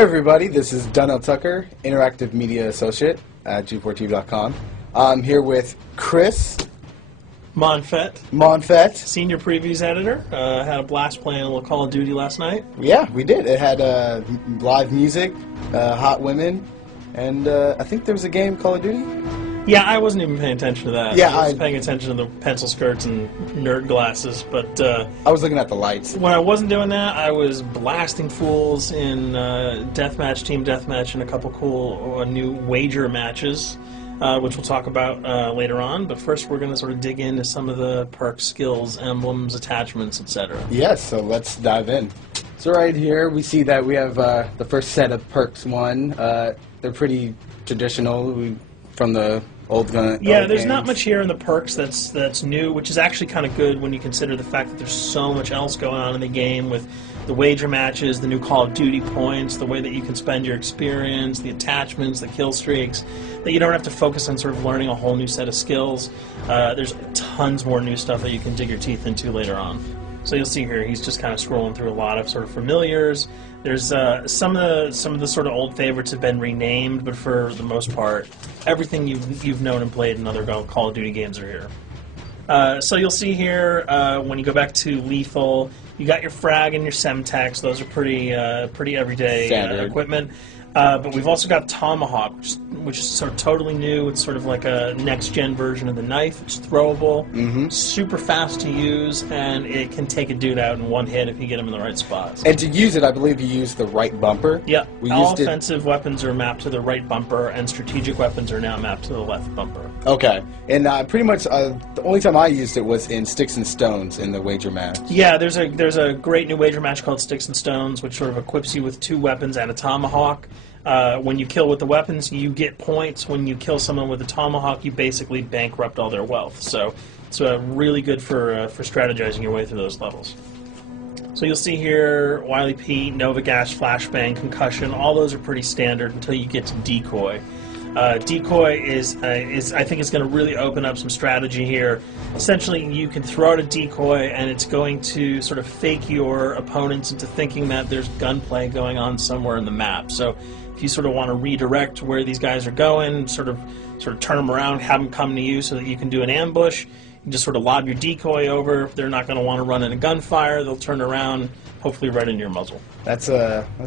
Hey everybody, this is Donnell Tucker, Interactive Media Associate at G4TV.com. I'm here with Chris Monfett, Senior Previews Editor. Had a blast playing a little Call of Duty last night. Yeah, we did. It had live music, hot women, and I think there was a game, Call of Duty? Yeah, I wasn't even paying attention to that. Yeah, I was paying attention to the pencil skirts and nerd glasses, but I was looking at the lights. When I wasn't doing that, I was blasting fools in deathmatch, team deathmatch, and a couple cool new wager matches, which we'll talk about later on. But first, we're going to sort of dig into some of the perks, skills, emblems, attachments, etc. Yes, so let's dive in. So right here, we see that we have the first set of perks one. They're pretty traditional from the old gun. Yeah, there's not much here in the perks that's new, which is actually kind of good when you consider the fact that there's so much else going on in the game with the wager matches, the new Call of Duty points, the way that you can spend your experience, the attachments, the kill streaks, that you don't have to focus on sort of learning a whole new set of skills. There's tons more new stuff that you can dig your teeth into later on. So you'll see here, he's just kind of scrolling through a lot of sort of familiars. There's some of the sort of old favorites have been renamed, but for the most part, everything you've known and played in other Call of Duty games are here. So you'll see here when you go back to Lethal, you got your frag and your semtex. Those are pretty everyday equipment. But we've also got Tomahawk, which is sort of totally new. It's sort of like a next-gen version of the knife. It's throwable, super fast to use, and it can take a dude out in one hit if you get him in the right spots. And to use it, I believe you use the right bumper. Yeah, all offensive weapons are mapped to the right bumper, and strategic weapons are now mapped to the left bumper. Okay, and pretty much the only time I used it was in Sticks and Stones in the wager match. Yeah, there's a great new wager match called Sticks and Stones, which sort of equips you with 2 weapons and a tomahawk. When you kill with the weapons, you get points. When you kill someone with a tomahawk, you basically bankrupt all their wealth. So it's really good for strategizing your way through those levels. So you'll see here, Wily Pete, Nova Gas, Flashbang, Concussion, all those are pretty standard until you get to Decoy. Decoy is I think it's going to really open up some strategy here. Essentially, you can throw out a decoy, and it's going to sort of fake your opponents into thinking that there's gunplay going on somewhere in the map. So if you sort of want to redirect where these guys are going, sort of turn them around, have them come to you so that you can do an ambush, you just sort of lob your decoy over. They're not going to want to run in a gunfire. They'll turn around, hopefully right into your muzzle. That's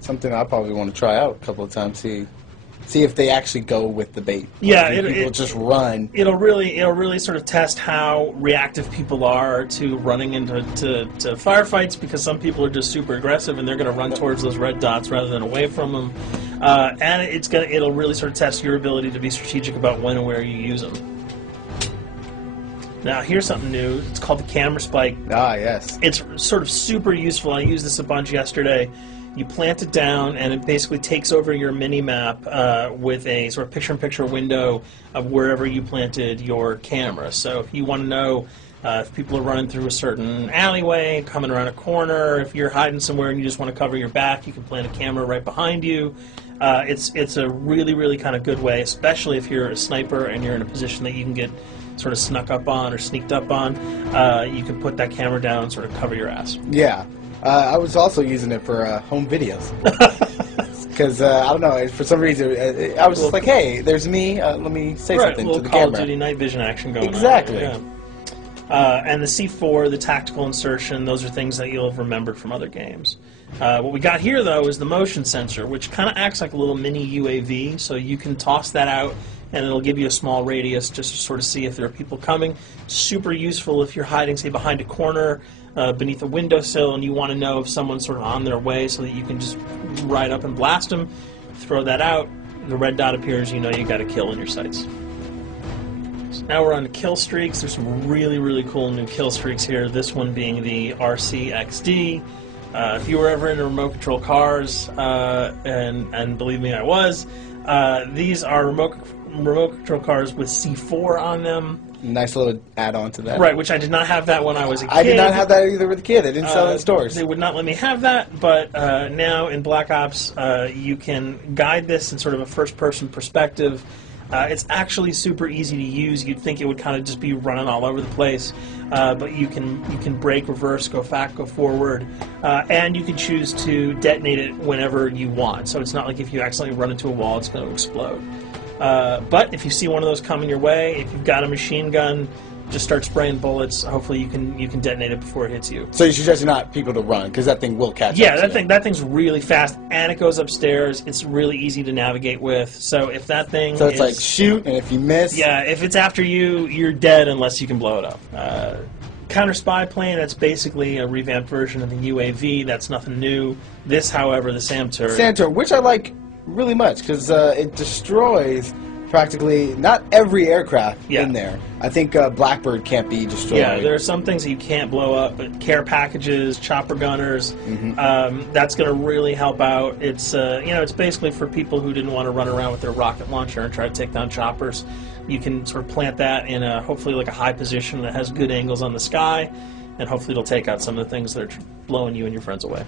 something I probably want to try out a couple of times. See if they actually go with the bait. Yeah, people just run. It'll really sort of test how reactive people are to running into firefights, because some people are just super aggressive and they're going to run towards those red dots rather than away from them. And it'll really sort of test your ability to be strategic about when and where you use them. Now here's something new. It's called the camera spike. Ah, yes. It's sort of super useful. I used this a bunch yesterday. You plant it down, and it basically takes over your mini-map with a sort of picture-in-picture window of wherever you planted your camera. So if you want to know if people are running through a certain alleyway, coming around a corner, if you're hiding somewhere and you just want to cover your back, you can plant a camera right behind you. It's a really kind of good way, especially if you're a sniper and you're in a position that you can get sort of snuck up on or sneaked up on. You can put that camera down and sort of cover your ass. Yeah. I was also using it for home videos. Because, I don't know, for some reason, I was just like, hey, there's me, let me say something to the camera. Call of Duty night vision action going on. Exactly. Yeah. And the C4, the tactical insertion, those are things that you'll have remembered from other games. What we got here, though, is the motion sensor, which kind of acts like a little mini UAV, so you can toss that out, and it'll give you a small radius just to sort of see if there are people coming. Super useful if you're hiding, say, behind a corner, beneath a windowsill, and you want to know if someone's sort of on their way so that you can just ride up and blast them. Throw that out, the red dot appears, you know you got a kill in your sights. So now we're on to kill streaks. There's some really cool new kill streaks here, this one being the RCXD. If you were ever into remote control cars, and believe me, I was, these are remote control cars with C4 on them. Nice little add-on to that. Right, which I did not have that when I was a kid. I did not have that either with a kid. They didn't sell it in stores. They would not let me have that, but now in Black Ops, you can guide this in sort of a first-person perspective. It's actually super easy to use. You'd think it would kind of just be running all over the place, but you can brake, reverse, go back, go forward, and you can choose to detonate it whenever you want. So it's not like if you accidentally run into a wall, it's going to explode. But if you see one of those coming your way, if you've got a machine gun, just start spraying bullets. Hopefully you can detonate it before it hits you. So you suggest not people to run, because that thing will catch up. Yeah, that thing's really fast, and it goes upstairs. It's really easy to navigate with. So if that thing So it's like shoot, and if you miss... Yeah, if it's after you, you're dead unless you can blow it up. Counter spy plane, that's basically a revamped version of the UAV. That's nothing new. This, however, the SAM turret... SAM turret, which I like really much, because it destroys... practically not every aircraft in there. I think Blackbird can't be destroyed. Yeah, there are some things that you can't blow up, but care packages, chopper gunners, that's going to really help out. It's it's basically for people who didn't want to run around with their rocket launcher and try to take down choppers. You can sort of plant that in a hopefully like a high position that has good angles on the sky, and hopefully it'll take out some of the things that are blowing you and your friends away.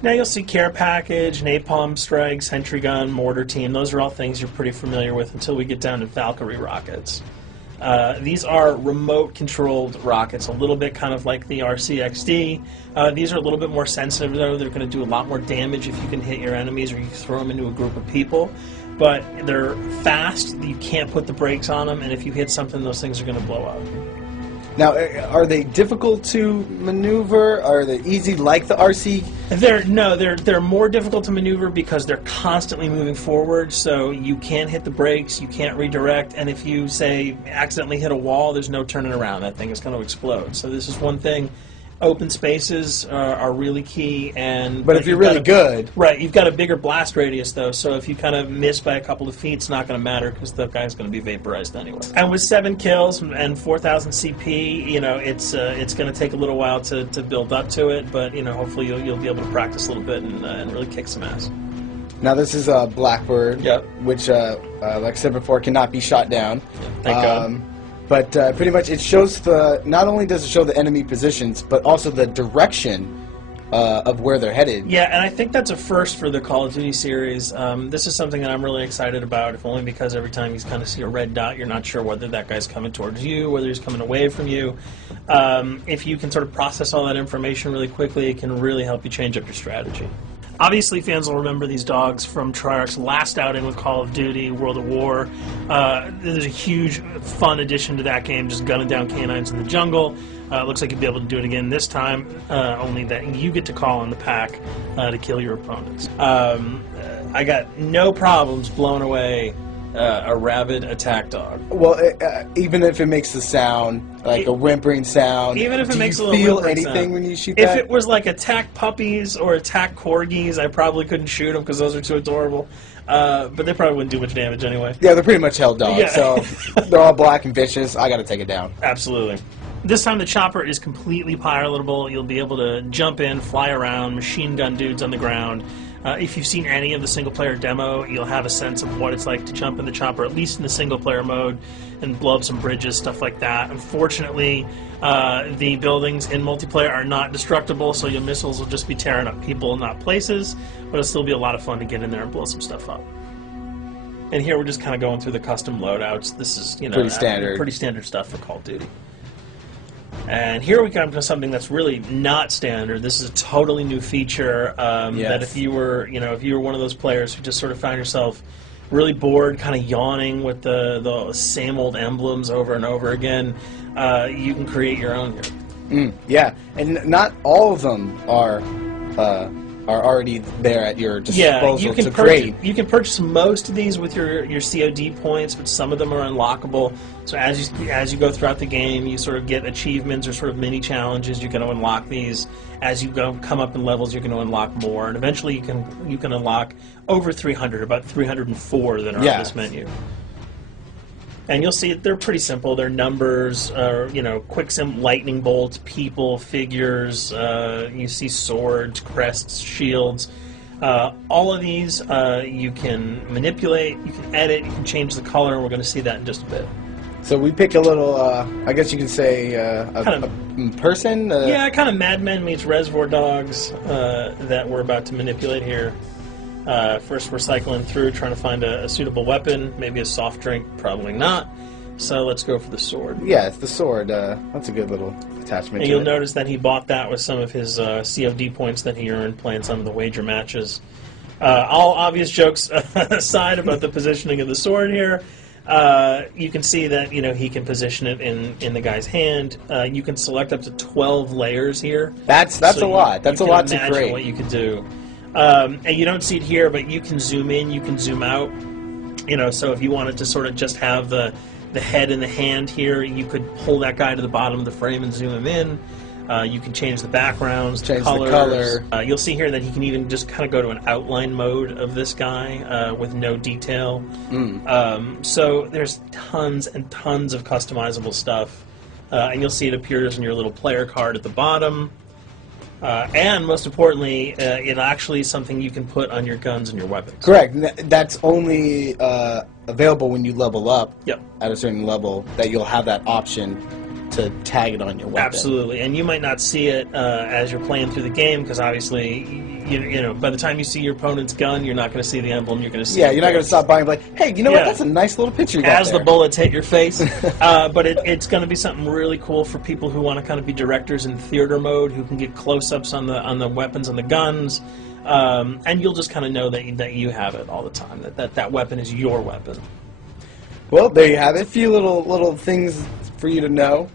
Now you'll see care package, napalm strike, sentry gun, mortar team. Those are all things you're pretty familiar with until we get down to Valkyrie rockets. These are remote-controlled rockets, a little bit kind of like the RCXD. These are a little bit more sensitive, though. They're going to do a lot more damage if you can hit your enemies or you throw them into a group of people. But they're fast, you can't put the brakes on them, and if you hit something, those things are going to blow up. Now, are they difficult to maneuver? Are they easy like the RC? They're more difficult to maneuver because they're constantly moving forward, so you can't hit the brakes, you can't redirect, and if you, say, accidentally hit a wall, there's no turning around. That thing is going to explode. So this is one thing. Open spaces are really key, but if you're really good, right? You've got a bigger blast radius though, so if you kind of miss by a couple of feet, it's not going to matter because the guy's going to be vaporized anyway. And with 7 kills and 4,000 CP, it's going to take a little while to build up to it, but hopefully you'll be able to practice a little bit and really kick some ass. Now this is a Blackbird, which, like I said before, cannot be shot down. Yeah, thank God. But pretty much it shows not only does it show the enemy positions, but also the direction of where they're headed. Yeah, and I think that's a first for the Call of Duty series. This is something that I'm really excited about, if only because every time you kind of see a red dot, you're not sure whether that guy's coming towards you, whether he's coming away from you. If you can sort of process all that information really quickly, it can really help you change up your strategy. Obviously, fans will remember these dogs from Treyarch's last outing with Call of Duty, World at War. There's a huge, fun addition to that game, just gunning down canines in the jungle. Looks like you'll be able to do it again this time, only that you get to call in the pack to kill your opponents. I got no problems blowing away a rabid attack dog. Well, even if it makes the sound, like a whimpering sound, even if it makes a little feel whimpering anything sound. when you shoot If that? it was like attack puppies or attack corgis, I probably couldn't shoot them because those are too adorable. But they probably wouldn't do much damage anyway. Yeah, they're pretty much held dogs, so they're all black and vicious. I gotta take it down. Absolutely. This time the chopper is completely pilotable. You'll be able to jump in, fly around, machine gun dudes on the ground. If you've seen any of the single-player demo, you'll have a sense of what it's like to jump in the chopper, at least in the single-player mode, and blow up some bridges, stuff like that. Unfortunately, the buildings in multiplayer are not destructible, so your missiles will just be tearing up people, not places, but it'll still be a lot of fun to get in there and blow some stuff up. And here we're just kind of going through the custom loadouts. This is, pretty standard. Pretty standard stuff for Call of Duty. And here we come to something that's really not standard. This is a totally new feature that if you were one of those players who just sort of found yourself really bored, kind of yawning with the same old emblems over and over again, you can create your own here. Yeah, and not all of them are already there at your disposal to create. You can purchase most of these with your COD points, but some of them are unlockable. So as you go throughout the game, you sort of get achievements or sort of mini challenges. You're going to unlock these. As you come up in levels, you're going to unlock more, and eventually you can unlock over 300, about 304 that are on this menu. And you'll see they're pretty simple. They're numbers, quick lightning bolts, people, figures. You see swords, crests, shields. All of these you can manipulate, you can edit, you can change the color, and we're going to see that in just a bit. So we pick a little, I guess you can say, a person? Yeah, kind of Mad Men meets Reservoir Dogs that we're about to manipulate here. First, we're cycling through, trying to find a suitable weapon. Maybe a soft drink, probably not. So let's go for the sword. Yeah, it's the sword. That's a good little attachment. And you'll notice that he bought that with some of his COD points that he earned playing some of the wager matches. All obvious jokes aside about the positioning of the sword here, you can see that he can position it in the guy's hand. You can select up to 12 layers here. That's a lot. That's a lot to create. Imagine what you could do. And you don't see it here, but you can zoom in, you can zoom out. So if you wanted to sort of just have the head and the hand here, you could pull that guy to the bottom of the frame and zoom him in. You can change the backgrounds, change colors. the color. You'll see here that he can even just kind of go to an outline mode of this guy with no detail. So there's tons and tons of customizable stuff. And you'll see it appears in your little player card at the bottom. And most importantly, it actually is something you can put on your guns and your weapons. Correct. That's only available when you level up at a certain level, that you'll have that option to tag it on your weapon. Absolutely. And you might not see it as you're playing through the game, because obviously, by the time you see your opponent's gun, you're not going to see the emblem. You're going to see. Yeah, you're not going to stop by and be like, hey, you know what? That's a nice little picture you got as there. the bullets hit your face. But it's going to be something really cool for people who want to kind of be directors in theater mode, who can get close-ups on the weapons and the guns, and you'll just kind of know that you have it all the time. That weapon is your weapon. Well, there you have it. A few little things for you to know.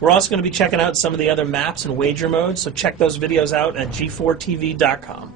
We're also going to be checking out some of the other maps and wager modes, so check those videos out at g4tv.com.